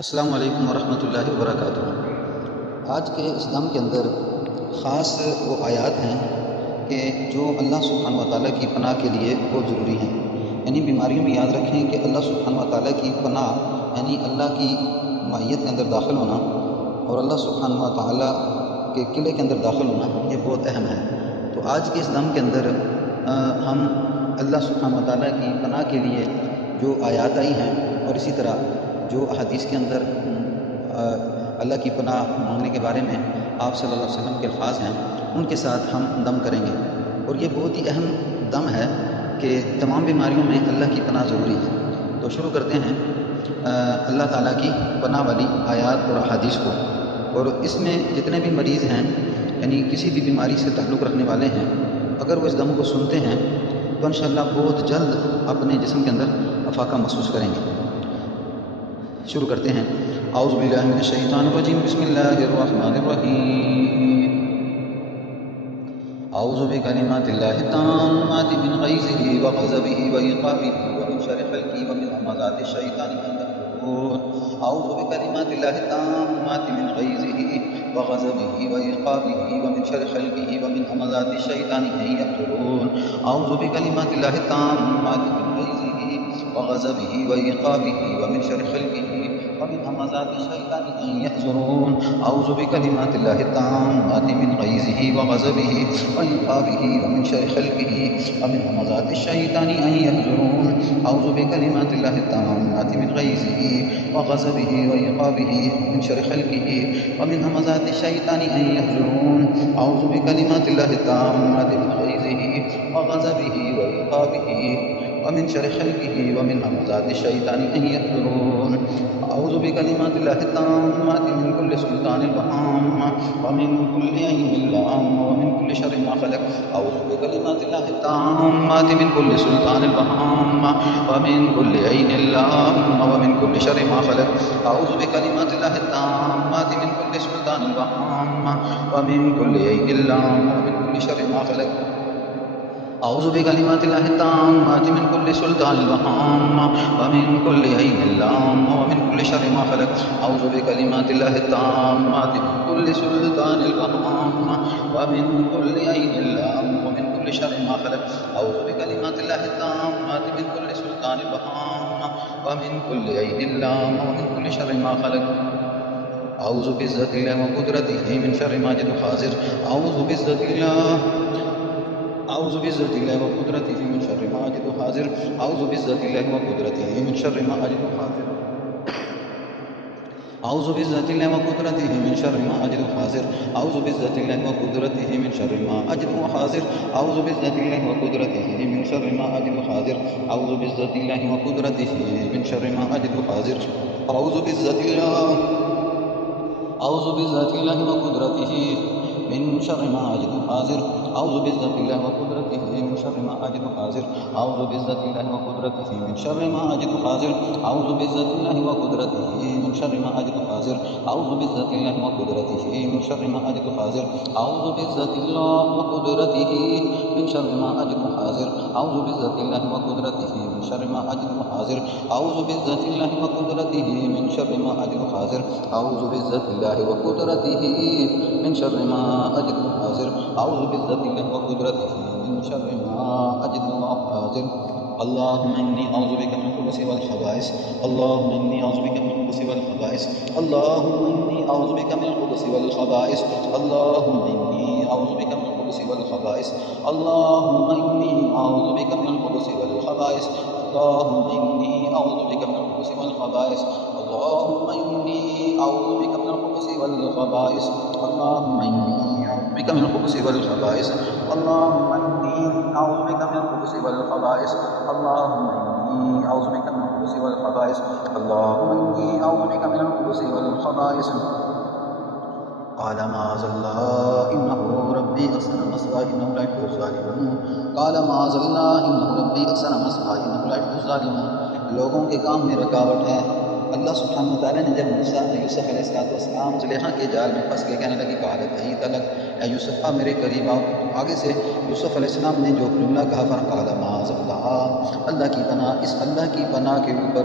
السلام علیکم ورحمۃ اللہ وبرکاتہ۔ آج کے اس دم کے اندر خاص وہ آیات ہیں کہ جو اللہ سبحانہ و تعالیٰ کی پناہ کے لیے بہت ضروری ہیں۔ یعنی بیماریوں میں یاد رکھیں کہ اللہ سبحانہ و تعالیٰ کی پناہ یعنی اللہ کی معیت کے اندر داخل ہونا اور اللہ سبحانہ و تعالیٰ کے قلعے کے اندر داخل ہونا یہ بہت اہم ہے۔ تو آج کے اس دم کے اندر ہم اللہ سبحانہ و تعالیٰ کی پناہ کے لیے جو آیات آئی ہیں اور اسی طرح جو احادیث کے اندر اللہ کی پناہ مانگنے کے بارے میں آپ صلی اللہ علیہ وسلم کے الفاظ ہیں ان کے ساتھ ہم دم کریں گے، اور یہ بہت ہی اہم دم ہے کہ تمام بیماریوں میں اللہ کی پناہ ضروری ہے۔ تو شروع کرتے ہیں اللہ تعالیٰ کی پناہ والی آیات اور احادیث کو، اور اس میں جتنے بھی مریض ہیں یعنی کسی بھی بیماری سے تعلق رکھنے والے ہیں، اگر وہ اس دم کو سنتے ہیں تو انشاءاللہ بہت جلد اپنے جسم کے اندر افاقہ محسوس کریں گے۔ شروع کرتے ہیں۔ اعوذ باللہ من الشیطان الرجیم، بسم اللہ الرحمن الرحیم۔ اعوذ بکلمات اللہ التامات من غیظہ وغضبہ وعقابہ ومن شر خلقہ ومن همزات الشیطان ان یحضرون۔ اعوذ بکلمات اللہ التامات من غیظہ وغضبہ وعقابہ ومن شر خلقہ ومن همزات الشیطان ان یحضرون۔ اعوذ بکلمات اللہ التامات من غیظہ وغضبہ وعقابہ ومن شر خلقہ ومن همزات الشیطان ان یحضرون۔ اعوذ بکلمات اللہ التامات من غیظہ وغضبہ وعقابہ ومن شر خلقہ ومن همزات الشیطان ان یحضرون۔ اعوذ بکلمات اللہ التامات من غیظہ وغضبہ وعقابہ ومن شر خلقہ ومن همزات الشیطان ان یحضرون۔ اعوذ بکلمات اللہ التامات من غیظہ وغضبہ وعقابہ ومن شر خلقہ ومن همزات الشیطان ان یحضرون۔ اعوذ بکلمات اللہ التامات من کل سلطان وہام ومن کل عین لام ومن کل شر ما خلق۔ اعوذ بکلمات اللہ التامات من کل سلطان وہام ومن کل عین لام ومن کل شر ما خلق۔ اعوذ بکلمات اللہ التامات من کل سلطان وہام ومن کل عین لام ومن کل شر ما خلق۔ اعوذ بکلمات اللہ التامات من کل سلطان وہام ومن کل عین لام ومن کل شر ما خلق۔ اعوذ بکلمات اللہ التامات من کل سلطان وہام ومن کل عین لام ومن کل شر ما خلق۔ اعوذ بکلمات اللہ التامات من کل سلطان وہام ومن کل عین لام ومن کل شر ما خلق۔ اعوذ بعزت اللہ وقدرتہ من شر ماجد حاضر۔ اعوذ بعزت اللہ اعوذ بعزت اللہ وقدرتہ من شر ماجد حاضر۔ اعوذ بعزت اللہ وقدرتہ من شر ماجد حاضر۔ اعوذ بعزت اللہ وقدرتہ من شر ماجد حاضر۔ اعوذ بعزت اللہ وقدرتہ من شر ماجد حاضر۔ اعوذ بعزت اللہ وقدرتہ من شر ماجد حاضر۔ اعوذ بعزت اللہ وقدرتہ من شر ماجد حاضر۔ اعوذ بعزت اللہ اعوذ بعزت اللہ وقدرتہ من شر ما اجد حاضر۔ اعوذ بعزت اللہ وقدرتہ من شر ما اجد حاضر۔ اعوذ بعزت اللہ وقدرتہ من شر ما اجد حاضر۔ اعوذ بعزت اللہ وقدرتہ من شر ما اجد حاضر۔ اعوذ بعزت اللہ وقدرتہ من شر ما اجد حاضر۔ اعوذ بعزت اللہ وقدرتہ من شر ما اجد حاضر۔ اعوذ بعزت اللہ وقدرتہ من شر ما اجد حاضر۔ اعوذ بعزت اللہ وقدرتہ من شر ما اجد حاضر۔ اعوذ بعزت اللہ وقدرتہ من شر ما اجد حاضر۔ اعوذ بعزت اللہ وقدرتہ من شر ما اجد حاضر۔ اللہم انی اعوذ بک من الخبث والخبائث۔ اللہم انی اعوذ بک من الخبث والخبائث۔ اللہم انی اعوذ بک من الخبث والخبائث۔ اللہم انی اعوذ بک من الخبث والخبائث۔ اللہم انی اعوذ بک من الخبث والخبائث۔ اللہم انی اعوذ بک من الخبث والخبائث۔ اللہم انی اعوذ بک من الخبث والخبائث۔ اللہم انی اعوذ بک من الخبث والخبائث۔ اللہم انی اعوذ بک من الخبث والخبائث۔ اللہم انی اعوذ بک من الخبث والخبائث۔ اللہم انی اعوذ بک من الخبث والخبائث۔ قال معاذ اللہ انہ ربی احسن مثواي انہ لا يفلح الظالمون۔ قال معاذ اللہ انہ ربی احسن مثواي انہ لا يفلح الظالمون۔ لوگوں کے کام میں رکاوٹ ہے۔ اللہ سبحانہ وتعالیٰ نے جب یوسف علیہ السلام زلیخا کے جال میں پھنس کے کہنے لگی قالت ہی تلک، اے یوسف میرے قریب آؤ، تو آگے سے یوسف علیہ السلام نے جو جملہ کہا فرقال معاذ اللہ، اللہ کی پناہ، اس اللہ کی پناہ کے اوپر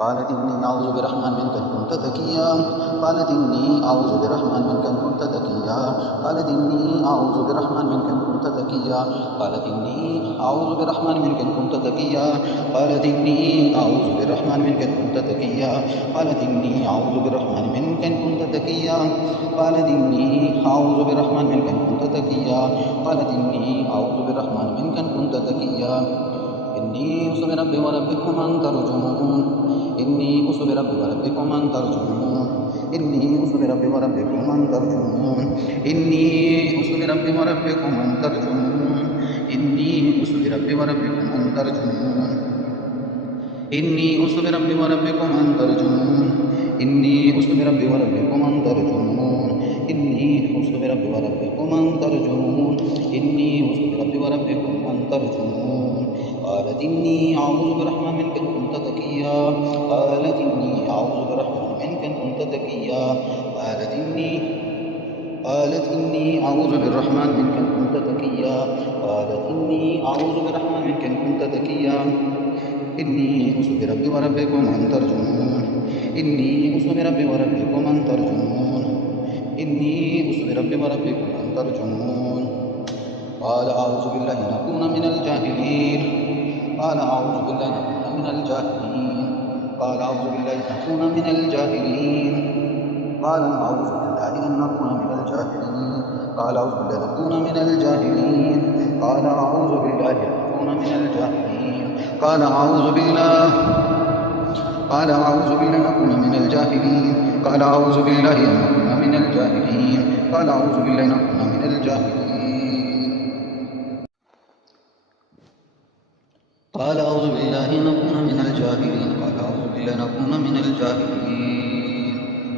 قالت إني أعوذ بالرحمن منك إن كنت تقيا قالت إني أعوذ بالرحمن منك إن كنت تقيا قالت إني أعوذ بالرحمن منك إن كنت تقيا قالت إني أعوذ بالرحمن منك إن كنت تقيا قالت إني أعوذ بالرحمن منك إن كنت تقيا قالت إني أعوذ بالرحمن منك إن كنت تقيا قالت إني أعوذ بالرحمن منك إن كنت تقيا قالت إني أعوذ بالرحمن منك إن كنت تقيا إني أعوذ بربي وربكم أن ترجمون إني أعوذ بربي وربكم أن ترجمون إني أعوذ بربي وربكم أن ترجمون إني أعوذ بربي وربكم أن ترجمون إني أعوذ بربي وربكم أن ترجمون إني أعوذ بربي وربكم أن ترجمون إني أعوذ بربي وربكم أن ترجمون إني أعوذ بربي وربكم أن ترجمون إني أعوذ بربي وربكم أن ترجمون قالت إني أعوذ بالرحمن منك إن كنت تقيا قالت إني أعوذ بالرحمن منك إن كنت تقيا قالت إني أعوذ بالرحمن منك إن كنت تقيا قالت إني أعوذ بالرحمن منك إن كنت تقيا إني أعوذ بربي وربكم أن ترجمون إني أعوذ بربي وربكم أن ترجمون إني أعوذ بربي وربكم أن ترجمون قال أعوذ بالله أن أكون من الجاهلين قال أعوذ بالله أن أكون من الجاهلين قال أعوذ بالله أن أكون من الجاهلين قال أعوذ بالله أن أكون من الجاهلين قال أعوذ بالله أن أكون من الجاهلين قال أعوذ بالله أن أكون من الجاهلين قال أعوذ بالله أن أكون من الجاهلين قال أعوذ بالله أن أكون من الجاهلين قال أعوذ بالله أن أكون من الجاهلين قال أعوذ بالله أن أكون من الجاهلين قال أعوذ بالله أن أكون من الجاهلين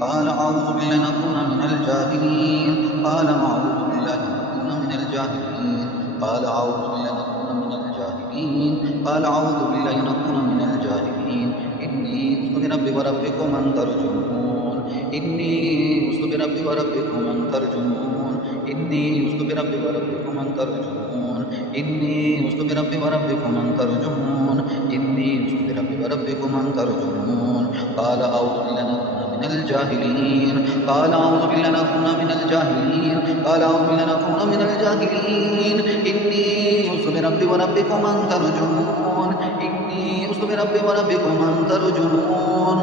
قال أعوذ بالله أن أكون من الجاهلين قال أعوذ بالله أن أكون من الجاهلين قال أعوذ بالله أن أكون من الجاهلين قال أعوذ بالله أن أكون من الجاهلين إني أعوذ بربي وربكم أن ترجمون إني أعوذ بربي وربكم أن ترجمون إني أعوذ بربي وربكم أن ترجمون إني أعوذ بربي وربكم أن ترجمون إني أعوذ بربي وربكم أن ترجمون قال أعوذ بالله أن أكون من الجاهلين قال أعوذ بالله أن أكون من الجاهلين قال أعوذ بالله أن أكون من الجاهلين إني أعوذ بربي وربكم أن ترجمون إني أعوذ بربي وربكم أن ترجمون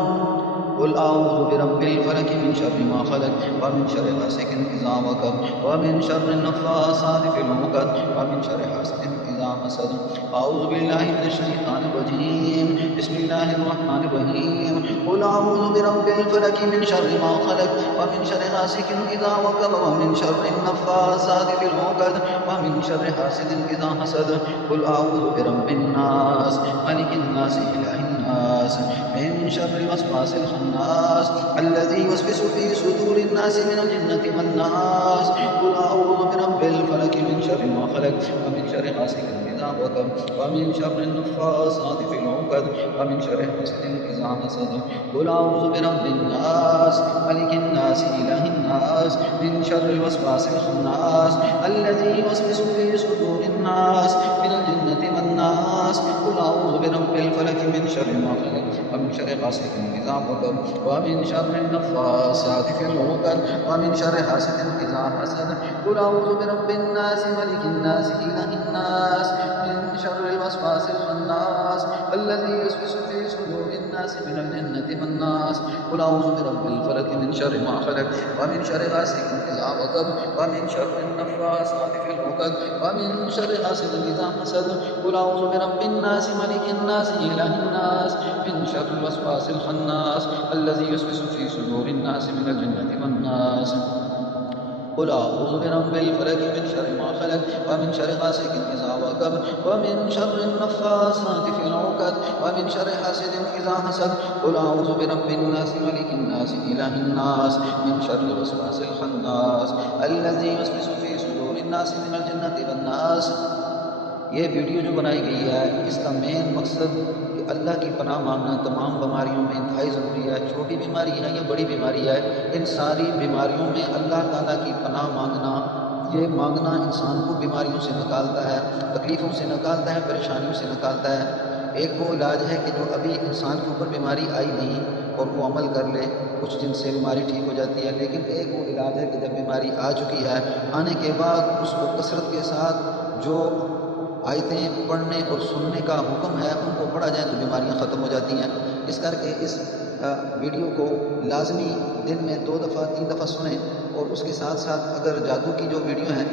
قل أعوذ برب الفلك من شر ما خلق ومن شر غاسق إذا وقب ومن شر النفاثات في العقد ومن شر حاسد إذا حسد أعوذ بالله من الشيطان الرجيم بسم الله الرحمن الرحيم قل أعوذ برب الفلك من شر ما خلق ومن شر غاسق إذا وقب ومن شر النفاثات في العقد ومن شر حاسد إذا حسد قل أعوذ برب الناس ملك الناس إله الناس من شر الوسواس الخناس الذي يوسوس في صدور الناس من الجنة والناس قل أعوذ برب الفلك من شر ما خلق ومن شر غاسق إذا وقب ومن شر النفاثات في العقد ومن شر حاسد إذا حسد قل أعوذ برب الناس ملك الناس إله الناس من شر الوسواس الخناس الذي يوسوس في صدور الناس من الجنة والناس قل أعوذ برب الفلك من شر ما خلق ومن شر غاسق إذا وقب ومن شر النفاثات في العقد ومن شر حاسد إذا حسد قل أعوذ برب الناس ملك الناس إله الناس من شر الوسواس الخناس الذي يوسوس في صدور الناس من الجنة والناس قل أعوذ برب الفلق من شر ما خلق ومن شر غاسق إذا وقب ومن شر النفاثات في العقد ومن شر حاسد إذا حسد قل أعوذ برب الناس ملك الناس إله الناس من شر الوسواس الخناس الذي يوسوس في صدور الناس من الجنة والناس قل أعوذ برب الفلق من شر ما خلق ومن شر غاسق إذا وقب ومن شر النفاثات في العقد ومن شر حاسد إذا حسد قل أعوذ برب الناس ملك الناس إله الناس من شر الوسواس الخناس الذي يوسوس في صدور الناس من الجنة والناس. یہ ویڈیو جو بنائی گئی ہے اس کا مین مقصد کہ اللہ کی پناہ مانگنا تمام بیماریوں میں انتہائی ضروری ہے. چھوٹی بیماری ہے یا بڑی بیماری ہے، ان ساری بیماریوں میں اللہ تعالیٰ کی پناہ مانگنا، یہ مانگنا انسان کو بیماریوں سے نکالتا ہے، تکلیفوں سے نکالتا ہے، پریشانیوں سے نکالتا ہے. ایک وہ علاج ہے کہ جو ابھی انسان کے اوپر بیماری آئی نہیں اور وہ عمل کر لے، کچھ دن سے بیماری ٹھیک ہو جاتی ہے. لیکن ایک وہ علاج ہے کہ جب بیماری آ چکی ہے، آنے کے بعد اس کو کثرت کے ساتھ جو آیتیں پڑھنے اور سننے کا حکم ہے ان کو پڑھا جائے تو بیماریاں ختم ہو جاتی ہیں. اس کر کے اس ویڈیو کو لازمی دن میں 2 دفعہ 3 دفعہ سنیں، اور اس کے ساتھ ساتھ اگر جادو کی جو ویڈیو ہیں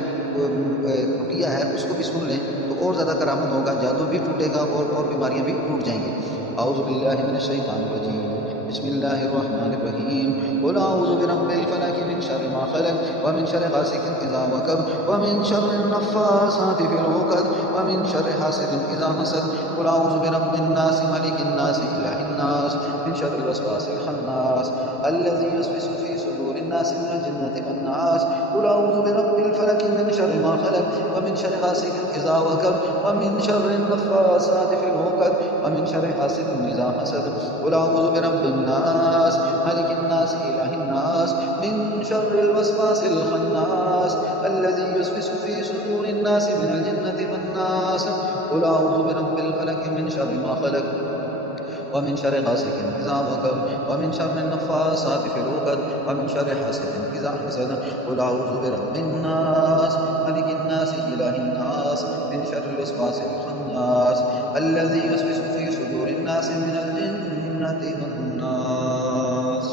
کیا ہے اس کو بھی سن لیں تو اور زیادہ کرامت ہوگا، جادو بھی ٹوٹے گا اور بیماریاں بھی ٹوٹ جائیں گی. اعوذ باللہ من الشیطان الرجیم، بسم اللہ الرحمن الرحیم. قل اعوذ برب الفلق من شر ما خلق ومن شر غاسق اذا وقب ومن شر النفاثات في العقد ومن شر حاسد اذا حسد قل اعوذ برب الناس ملك الناس اله الناس من شر الوسواس الخناس الذي يوسوس في صدور الناس من الجنة والناس قل اعوذ برب الفلق من شر ما خلق ومن شر غاسق اذا وقب ومن شر النفاثات في العقد ومن شر حاسد اذا حسد قل اعوذ برب الناس ملك الناس إله الناس من شر الوسواس الخناس الذي يوسوس في صدور الناس من الجنة والناس قل أعوذ برب الفلق من شر ما خلق ومن شر غاسق إذا وقب ومن شر النفاثات في العقد ومن شر حاسد إذا حسد قل أعوذ برب الناس ملك الناس إله الناس من شر الوسواس الخناس الذي يوسوس في صدور الناس من الجنة والناس.